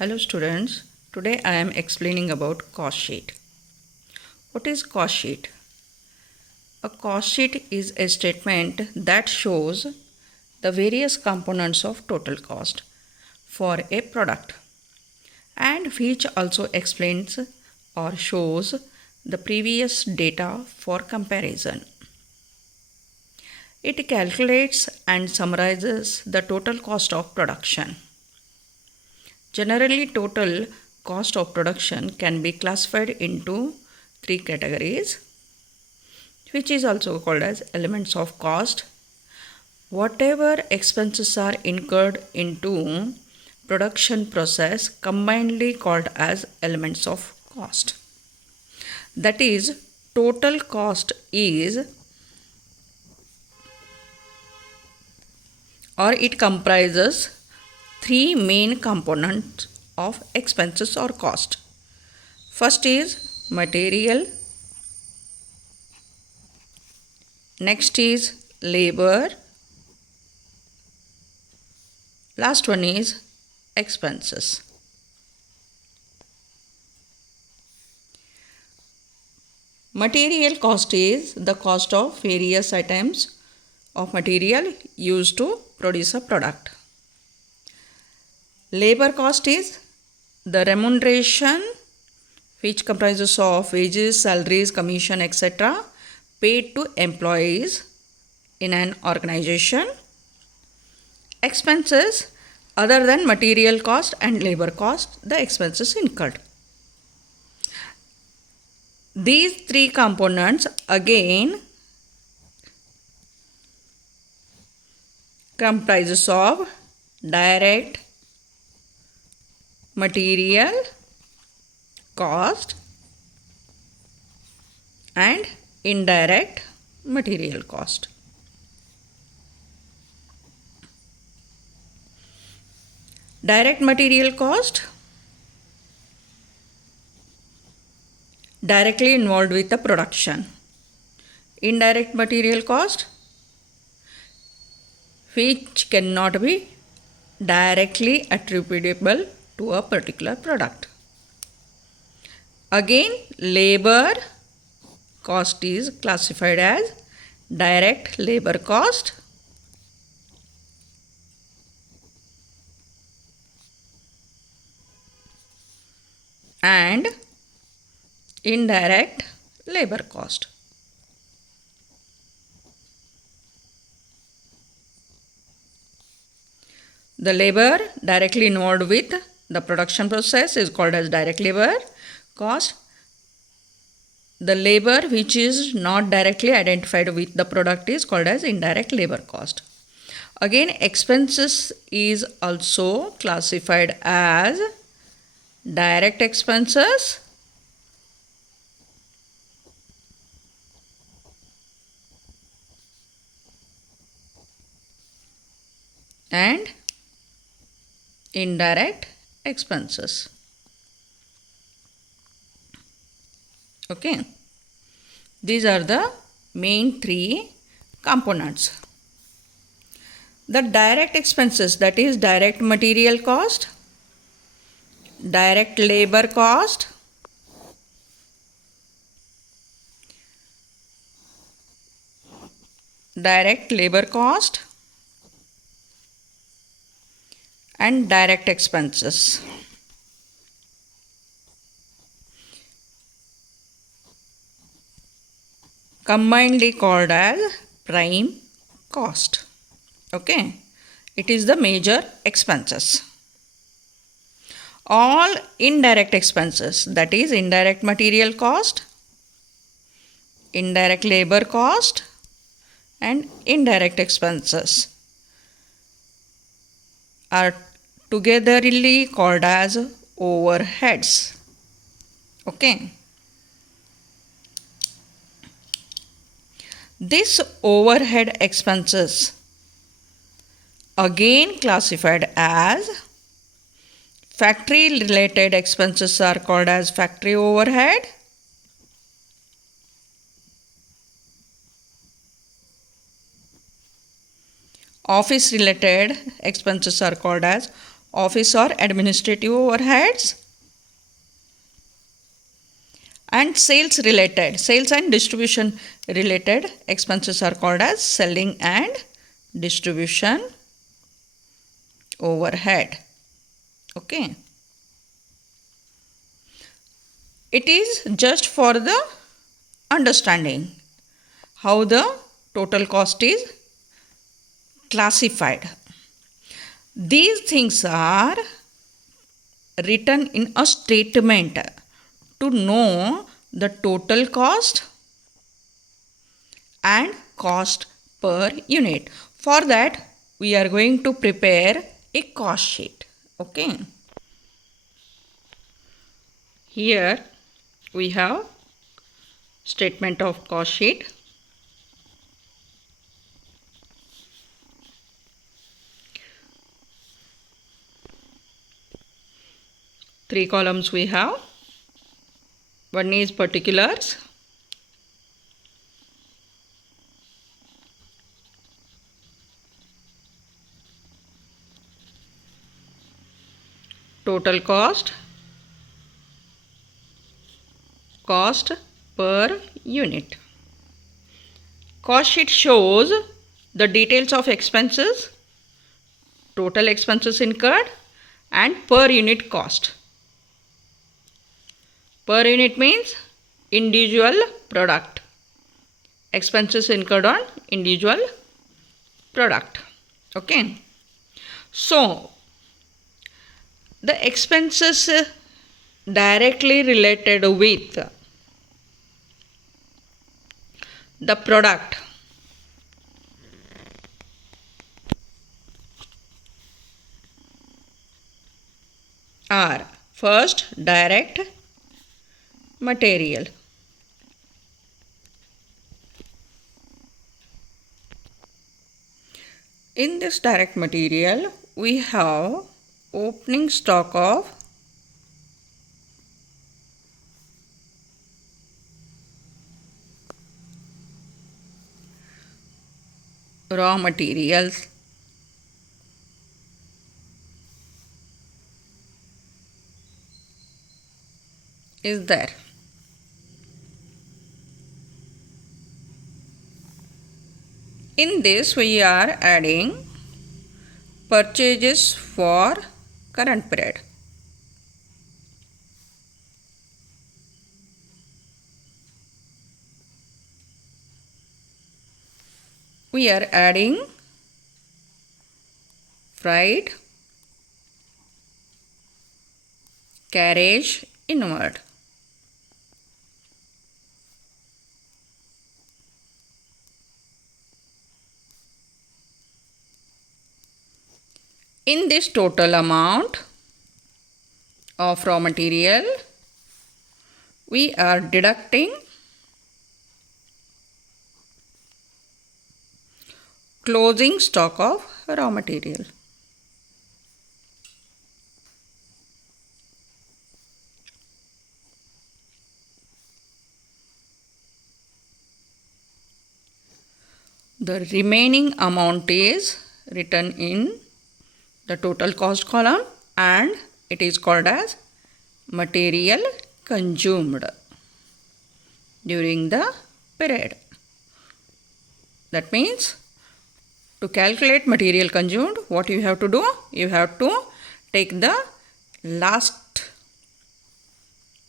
Hello students, today I am explaining about cost sheet. What is cost sheet? A cost sheet is a statement that shows the various components of total cost for a product and which also explains or shows the previous data for comparison. It calculates and summarizes the total cost of production. Generally, total cost of production can be classified into three categories, which is also called as elements of cost. Whatever expenses are incurred into production process combinedly called as elements of cost. That is, total cost is or it comprises three main components of expenses or cost. First is material, next is labor, last one is expenses. Material cost is the cost of various items of material used to produce a product. Labor cost is the remuneration which comprises of wages, salaries, commission, etc. paid to employees in an organization. Expenses other than material cost and labor cost, the expenses incurred. These three components again comprises of direct material cost and indirect material cost. Direct material cost directly involved with the production. Indirect material cost which cannot be directly attributable to a particular product. Again, labor cost is classified as direct labor cost and indirect labor cost. The labor directly involved with the production process is called as direct labor cost. The labor which is not directly identified with the product is called as indirect labor cost. Again, expenses is also classified as direct expenses and indirect expenses. Okay, these are the main three components. The direct expenses, that is direct material cost, direct labor cost, direct labor cost and direct expenses. Combinedly called as prime cost. Okay, it is the major expenses. All indirect expenses, that is indirect material cost, indirect labor cost and indirect expenses, are togetherly called as overheads. Okay. This overhead expenses again classified as factory related expenses are called as factory overhead. Office related expenses are called as office or administrative overheads. And sales and distribution related expenses are called as selling and distribution overhead. Okay. It is just for the understanding how the total cost is classified. These things are written in a statement to know the total cost and cost per unit. For that, we are going to prepare a cost sheet. Okay. Here we have statement of cost sheet. Three columns we have. One is particulars, total cost, cost per unit. Cost sheet shows the details of expenses, total expenses incurred, and per unit cost. Per unit means individual product. Expenses incurred on individual product. Okay. So, the expenses directly related with the product are first direct material. In this direct material, we have opening stock of raw materials, is there. In this, we are adding purchases for current period. We are adding freight, carriage inward. In this total amount of raw material, we are deducting closing stock of raw material. The remaining amount is written in the total cost column and it is called as material consumed during the period. That means to calculate material consumed, what you have to do? You have to take the last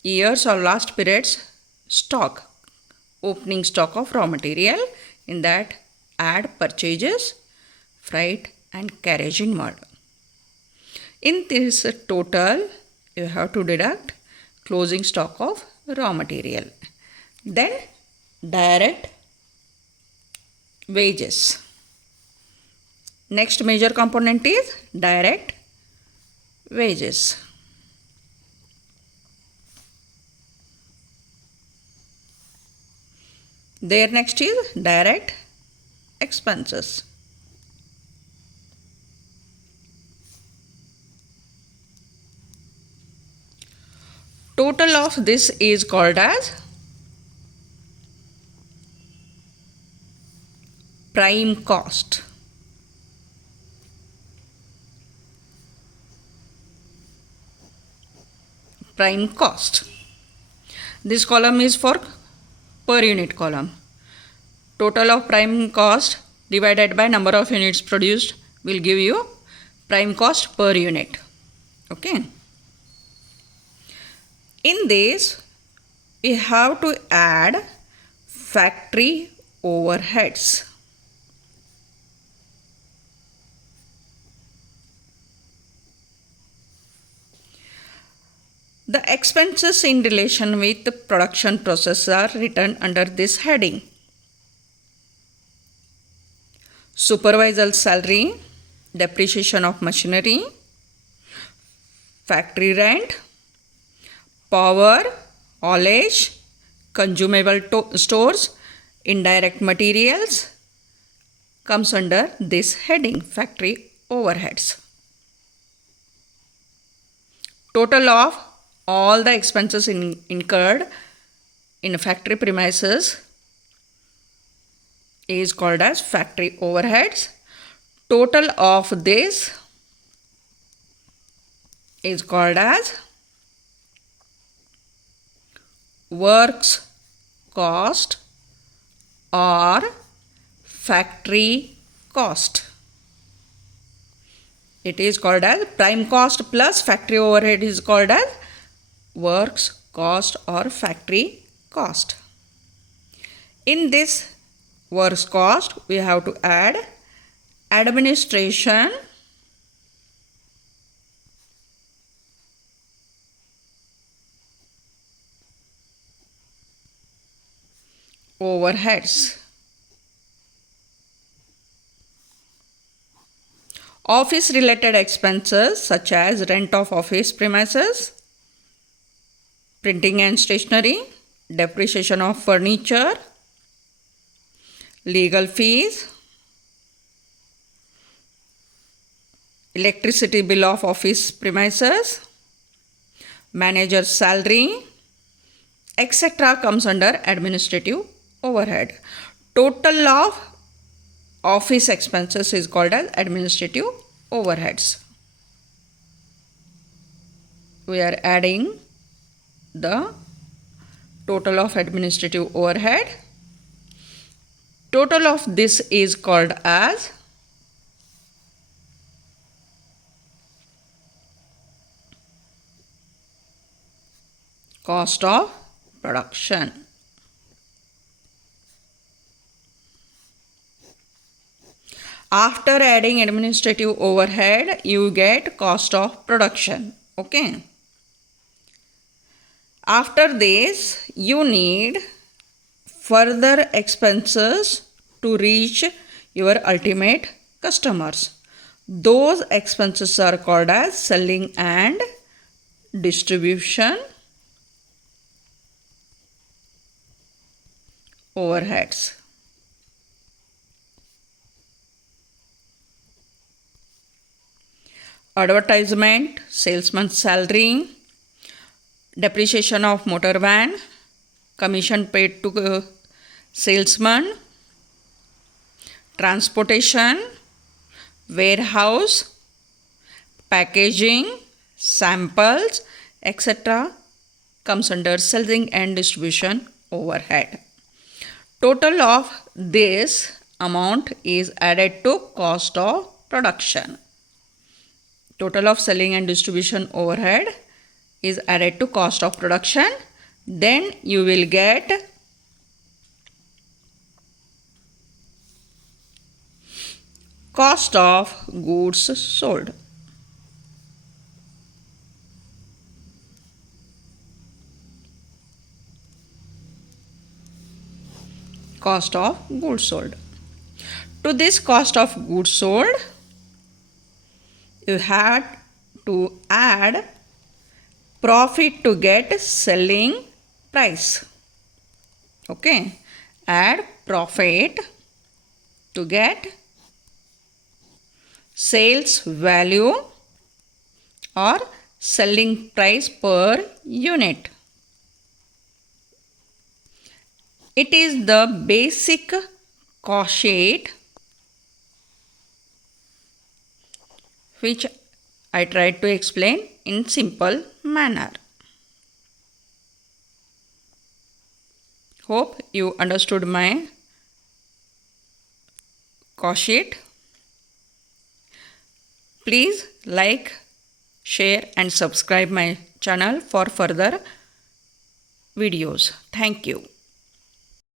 years or last period's stock, opening stock of raw material. In that, add purchases, freight and carriage inward. In this total, you have to deduct closing stock of raw material. Then direct wages. Next major component is direct wages. There next is direct expenses. Total of this is called as prime cost. prime cost. This column is for per unit column. Total of prime cost divided by number of units produced will give you prime cost per unit. Okay. In this, we have to add factory overheads. The expenses in relation with the production process are written under this heading. Supervisor salary, depreciation of machinery, factory rent, power, haulage, consumable stores, indirect materials comes under this heading, factory overheads. Total of all the expenses incurred in factory premises is called as factory overheads. Total of this is called as works cost or factory cost. It is called as prime cost plus factory overhead is called as works cost or factory cost. In this works cost, we have to add administration, overheads, office related expenses such as rent of office premises, printing and stationery, depreciation of furniture, legal fees, electricity bill of office premises, manager's salary, etc. comes under administrative overhead. Total of office expenses is called as administrative overheads. We are adding the total of administrative overhead. Total of this is called as cost of production. After adding administrative overhead, you get cost of production. Okay. After this, you need further expenses to reach your ultimate customers. Those expenses are called as selling and distribution overheads. Advertisement, salesman's salary, depreciation of motor van, commission paid to salesman, transportation, warehouse, packaging, samples, etc. comes under selling and distribution overhead. Total of this amount is added to cost of production. Total of selling and distribution overhead is added to cost of production. Then you will get cost of goods sold. Cost of goods sold. To this cost of goods sold, you had to add profit to get selling price. Okay. Add profit to get sales value or selling price per unit. It is the basic cost sheet which I tried to explain in simple manner. Hope you understood my cost sheet. Please like, share and subscribe my channel for further videos. Thank you.